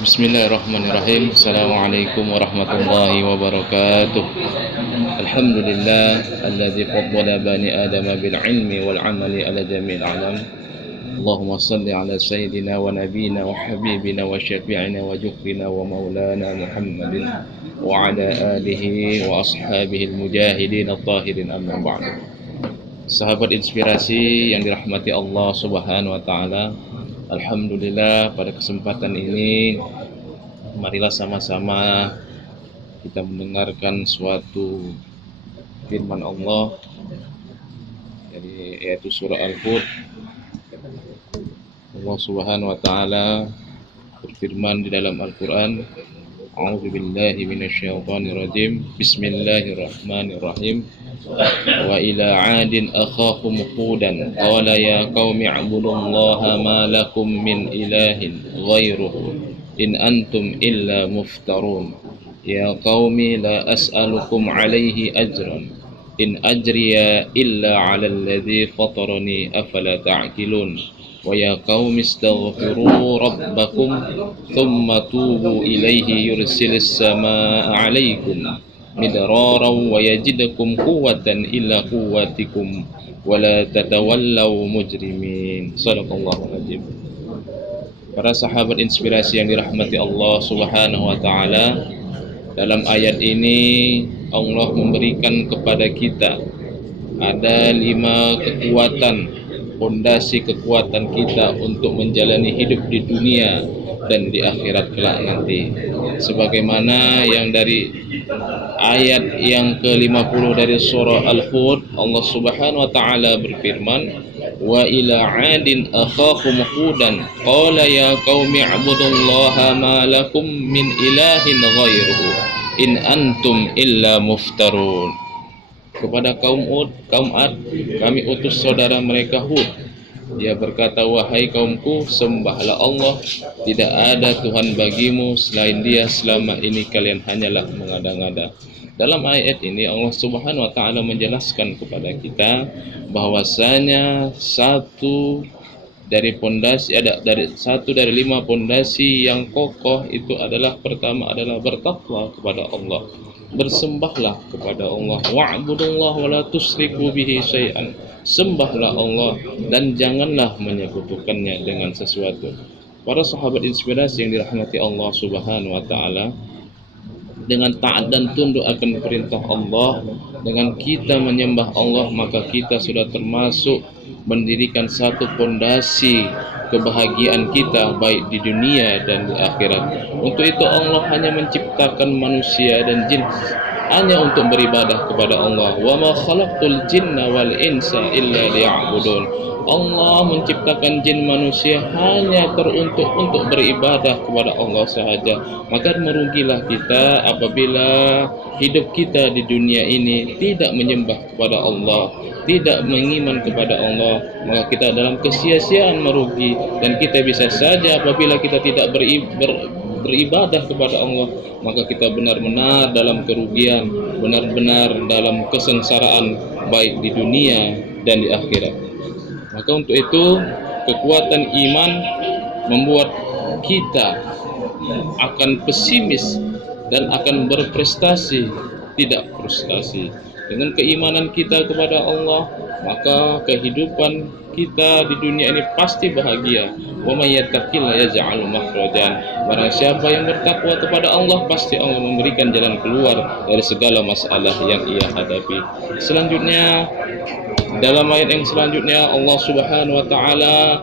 Bismillahirrahmanirrahim. Assalamualaikum warahmatullahi wabarakatuh. Alhamdulillah alladzi faddala bani adama bil ilmi wal amali ala jami'il alam. Allahumma salli ala sayyidina wa nabiyyina wa habibina wa syafi'ina wa jukrina wa maulana Muhammadin wa ala alihi wa ashabihi al-mujahidin at-tahirin, amma ba'du. Sahabat inspirasi yang dirahmati Allah Subhanahu wa taala, alhamdulillah pada kesempatan ini marilah sama-sama kita mendengarkan suatu firman Allah, yaitu surah Al-Hud. Allah Subhanahu wa taala berfirman di dalam Al-Qur'an, A'udzubillahi minasyaitonir rajim. Bismillahirrahmanirrahim. Wa ila 'adin akhahum hudan qala ya qaumi i'budullaha ma lakum min ilahin ghairuhu in antum illa muftarun. Ya qaumi la as'alukum 'alaihi ajran in ajriya illa 'alal ladzi fatarani afala ta'qilun. Wa ya qaumi astaghfiru rabbakum thumma tubu ilaihi yursilis samaa'a 'alaikum midraran wa yajidukum quwwatan illa quwwatikum wa la tatawallaw mujrimin. Shadaqallahu azim. Para sahabat inspirasi yang dirahmati Allah Subhanahu wa taala, dalam ayat ini Allah memberikan kepada kita ada 5 kekuatan, fondasi kekuatan kita untuk menjalani hidup di dunia dan di akhirat kelak nanti. Sebagaimana yang dari ayat yang ke-50 dari surah Al-Hud, Allah Subhanahu wa taala berfirman, wa ila 'adin akhahum hudan qala ya qaumi i'budullaha ma lakum min ilahin ghairuhu in antum illa muftarun. Kepada kaum Ad kami utus saudara mereka Hud. Dia berkata, wahai kaumku, sembahlah Allah, tidak ada Tuhan bagimu selain Dia, selama ini kalian hanyalah mengada-ngada. Dalam ayat ini Allah Subhanahu wa taala menjelaskan kepada kita bahwasanya satu dari 5 pondasi yang kokoh itu adalah, pertama adalah bertakwa kepada Allah. Bersembahlah kepada Allah, wa'budullaha wa la tusyriku bihi syai'an. Sembahlah Allah dan janganlah menyekutukannya dengan sesuatu. Para sahabat inspirasi yang dirahmati Allah Subhanahu wa taala, dengan taat dan tunduk akan perintah Allah, dengan kita menyembah Allah, maka kita sudah termasuk mendirikan satu fondasi kebahagiaan kita baik di dunia dan di akhirat. Untuk itu Allah hanya menciptakan manusia dan jin hanya untuk beribadah kepada Allah. Wa ma khalaqtul jinna wal insa illa liya'budun. Allah menciptakan jin manusia hanya untuk beribadah kepada Allah sahaja. Maka merugilah kita apabila hidup kita di dunia ini tidak menyembah kepada Allah, tidak mengiman kepada Allah, maka kita dalam kesia-siaan merugi. Dan kita bisa saja apabila kita tidak beribadah kepada Allah, maka kita benar-benar dalam kerugian, benar-benar dalam kesengsaraan baik di dunia dan di akhirat. Maka untuk itu kekuatan iman membuat kita akan pesimis dan akan berprestasi, tidak frustasi. Dengan keimanan kita kepada Allah, maka kehidupan kita di dunia ini pasti bahagia. Wa may yattaqillah yaj'al makhrajan. Barang siapa yang bertakwa kepada Allah, pasti Allah memberikan jalan keluar dari segala masalah yang ia hadapi. Selanjutnya, dalam ayat yang selanjutnya Allah Subhanahu wa taala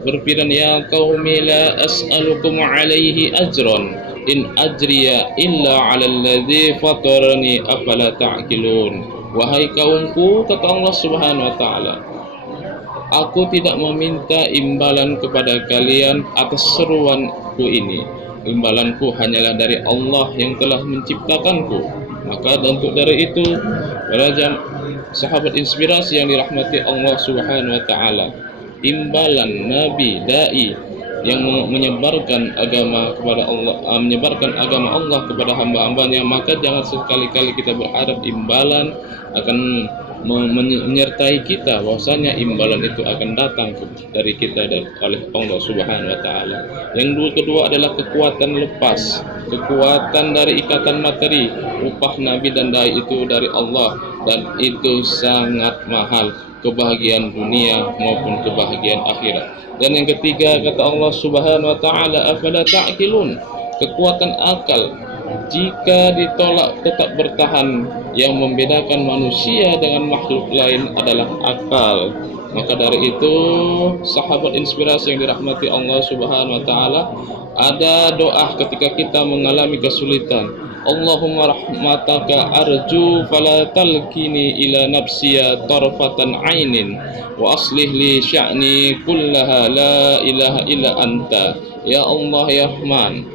berfirman, ya qaumi la as'alukum 'alaihi ajran in ajriya illa 'alal ladzi fatarani afala ta'qilun. Wahai kaumku, kata Allah Subhanahu wa taala, aku tidak meminta imbalan kepada kalian atas seruanku ini. Imbalanku hanyalah dari Allah yang telah menciptakanku. Maka untuk dari itu, para sahabat inspirasi yang dirahmati Allah Subhanahu wa taala, imbalan nabi dai yang menyebarkan agama kepada Allah, menyebarkan agama Allah kepada hamba-hambanya, maka jangan sekali-kali kita berharap imbalan akan menyertai kita bahwasanya imbalan itu akan datang dari kita dan oleh Allah Subhanahu wa taala. Yang kedua adalah kekuatan lepas, kekuatan dari ikatan materi. Upah nabi dan dai itu dari Allah dan itu sangat mahal, kebahagiaan dunia maupun kebahagiaan akhirat. Dan yang ketiga kata Allah Subhanahu wa taala, afala ta'qilun, kekuatan akal. Jika ditolak tetap bertahan. Yang membedakan manusia dengan makhluk lain adalah akal. Maka dari itu, sahabat inspirasi yang dirahmati Allah Subhanahu wa taala, ada doa ketika kita mengalami kesulitan. Allahumma rahmataka arju fala talkini ila nafsiya tarfatan ainin wa aslih li sya'ni kullaha la ilaha illa anta. Ya Allah ya Rahman,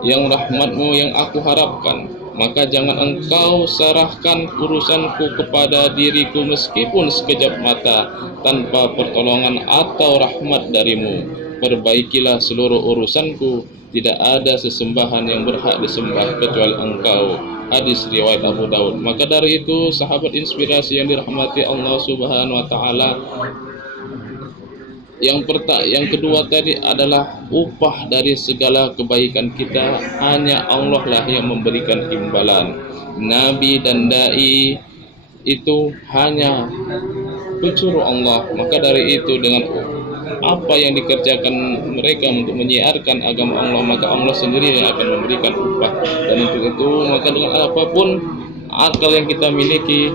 yang rahmatmu yang aku harapkan, maka jangan engkau serahkan urusanku kepada diriku meskipun sekejap mata tanpa pertolongan atau rahmat darimu. Perbaikilah seluruh urusanku, tidak ada sesembahan yang berhak disembah kecuali engkau. Hadis riwayat Abu Daud. Maka dari itu sahabat inspirasi yang dirahmati Allah Subhanahu wa taala, yang kedua tadi adalah upah dari segala kebaikan kita hanya Allah lah yang memberikan imbalan. Nabi dan dai itu hanya pencuru Allah. Maka dari itu dengan apa yang dikerjakan mereka untuk menyiarkan agama Allah, maka Allah sendiri yang akan memberikan upah. Dan untuk itu maka dengan apapun akal yang kita miliki,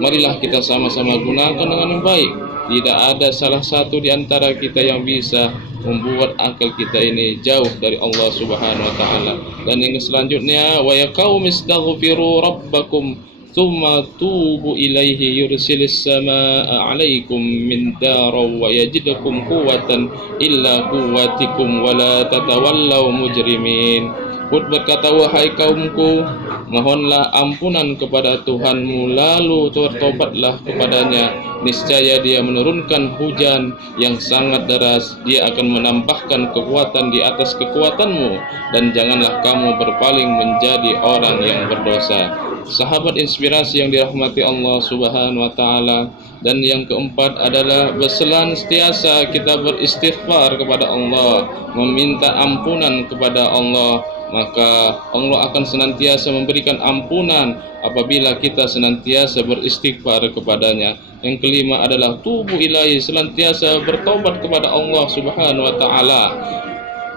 marilah kita sama-sama gunakan dengan baik. Tidak ada salah satu di antara kita yang bisa membuat akal kita ini jauh dari Allah Subhanahu wa taala. Dan yang selanjutnya, wa ya qaumi istaghfiru rabbakum tsumma tubu ilaihi yursilis samaa'a 'alaikum min daraw wa yajidukum quwwatan illa quwwatikum wa la tatawallaw mujrimin. Hud berkata, wahai kaumku, mohonlah ampunan kepada Tuhanmu, lalu bertobatlah kepadanya. Niscaya dia menurunkan hujan yang sangat deras, dia akan menambahkan kekuatan di atas kekuatanmu, dan janganlah kamu berpaling menjadi orang yang berdosa. Sahabat inspirasi yang dirahmati Allah Subhanahu wa taala. Dan yang keempat adalah bersenantiasa kita beristighfar kepada Allah, meminta ampunan kepada Allah, maka Allah akan senantiasa memberikan ampunan apabila kita senantiasa beristighfar kepadanya. Yang kelima adalah tubu ilahi, senantiasa bertobat kepada Allah Subhanahu wa taala.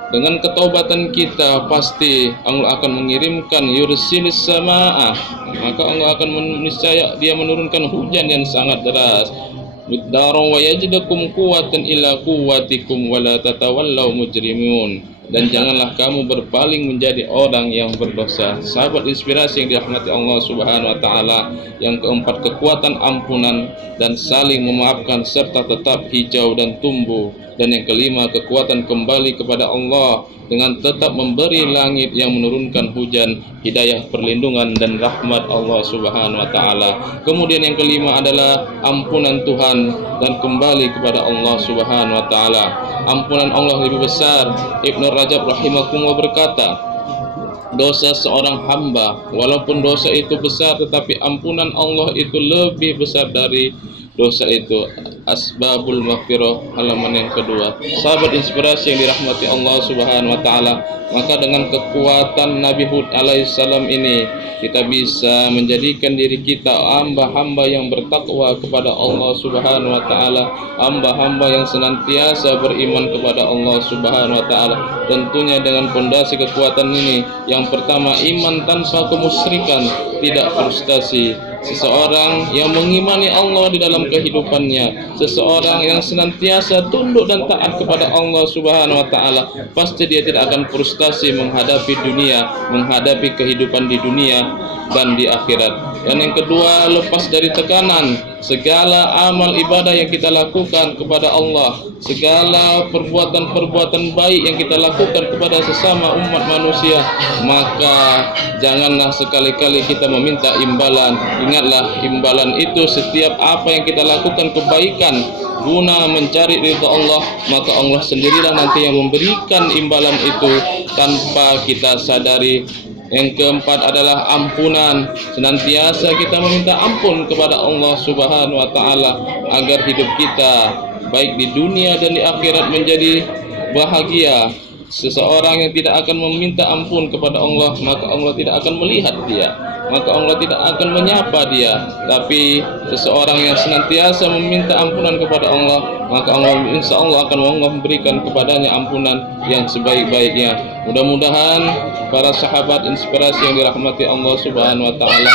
Dengan ketobatan kita pasti Allah akan mengirimkan yursilis sama'ah, maka Allah akan niscaya dia menurunkan hujan yang sangat deras. Middaron wa yajidakum quwwatan ila quwwatikum wa la tatawallaw mujrimun. Dan janganlah kamu berpaling menjadi orang yang berdosa. Sahabat inspirasi yang dirahmati Allah Subhanahu wa taala. Yang keempat, kekuatan ampunan dan saling memaafkan serta tetap hijau dan tumbuh. Dan yang kelima, kekuatan kembali kepada Allah dengan tetap memberi langit yang menurunkan hujan, hidayah, perlindungan dan rahmat Allah Subhanahu wa taala. Kemudian yang kelima adalah ampunan Tuhan dan kembali kepada Allah Subhanahu wa taala. Ampunan Allah lebih besar. Ibnu Rajab rahimahullah berkata, dosa seorang hamba walaupun dosa itu besar, tetapi ampunan Allah itu lebih besar dari dosa itu. Asbabul Maghfirah halaman yang kedua. Sahabat inspirasi yang dirahmati Allah Subhanahu wa taala, maka dengan kekuatan Nabi Hud alaihissalam ini kita bisa menjadikan diri kita hamba-hamba yang bertakwa kepada Allah Subhanahu wa taala, hamba-hamba yang senantiasa beriman kepada Allah Subhanahu wa taala. Tentunya dengan fondasi kekuatan ini, yang pertama, iman tanpa kemusyrikan, tidak frustasi. Seseorang yang mengimani Allah di dalam kehidupannya, seseorang yang senantiasa tunduk dan taat kepada Allah Subhanahu wa taala, pasti dia tidak akan frustasi menghadapi dunia, menghadapi kehidupan di dunia dan di akhirat. Dan yang kedua, lepas dari tekanan segala amal ibadah yang kita lakukan kepada Allah, segala perbuatan-perbuatan baik yang kita lakukan kepada sesama umat manusia, maka janganlah sekali-kali kita meminta imbalan. Ingatlah, imbalan itu setiap apa yang kita lakukan kebaikan guna mencari ridha Allah, maka Allah sendirilah nanti yang memberikan imbalan itu tanpa kita sadari. Yang keempat adalah ampunan. Senantiasa kita meminta ampun kepada Allah Subhanahu wa taala agar hidup kita baik di dunia dan di akhirat menjadi bahagia. Seseorang yang tidak akan meminta ampun kepada Allah, maka Allah tidak akan melihat dia, maka Allah tidak akan menyapa dia. Tapi seseorang yang senantiasa meminta ampunan kepada Allah, maka Allah insya Allah akan memberikan kepadanya ampunan yang sebaik-baiknya. Mudah-mudahan para sahabat inspirasi yang dirahmati Allah Subhanahu wa taala,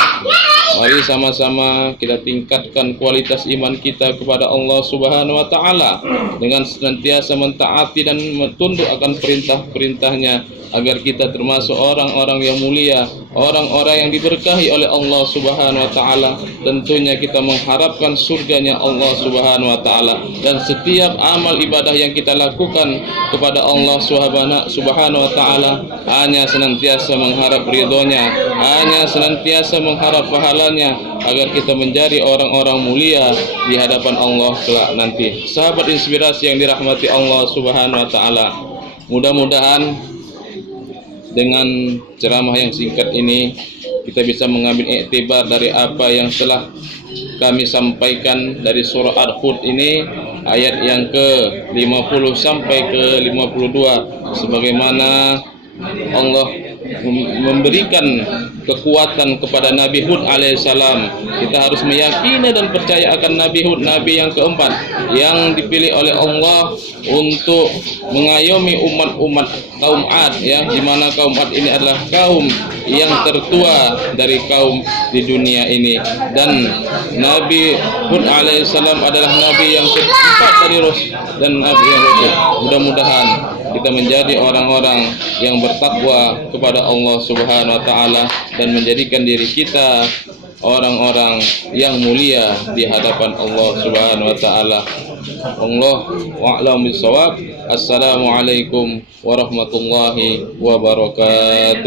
mari sama-sama kita tingkatkan kualitas iman kita kepada Allah Subhanahu wa taala dengan senantiasa mentaati dan tunduk akan perintah-perintahnya, agar kita termasuk orang-orang yang mulia, orang-orang yang diberkahi oleh Allah Subhanahu wa taala. Tentunya kita mengharapkan surganya Allah Subhanahu wa taala, dan setiap amal ibadah yang kita lakukan kepada Allah Subhanahu wa taala hanya senantiasa mengharap ridhonya, hanya senantiasa mengharap pahalanya, agar kita menjadi orang-orang mulia di hadapan Allah kelak nanti. Sahabat inspirasi yang dirahmati Allah Subhanahu wa taala, mudah-mudahan dengan ceramah yang singkat ini kita bisa mengambil iktibar dari apa yang telah kami sampaikan dari surah Al-Hud ini, ayat yang ke-50 sampai ke-52, sebagaimana Allah memberikan kekuatan kepada Nabi Hud alaihissalam. Kita harus meyakini dan percaya akan Nabi Hud, Nabi yang keempat yang dipilih oleh Allah untuk mengayomi umat-umat kaum Ad, ya, di mana kaum Ad ini adalah kaum yang tertua dari kaum di dunia ini. Dan Nabi Hud alaihissalam adalah Nabi yang keempat dari Rasul dan Nabi yang Rasul. Mudah-mudahan kita menjadi orang-orang yang bertakwa kepada Allah Subhanahu wa taala dan menjadikan diri kita orang-orang yang mulia di hadapan Allah Subhanahu wa taala. Allahu a'lam bissawab. Assalamualaikum warahmatullahi wabarakatuh.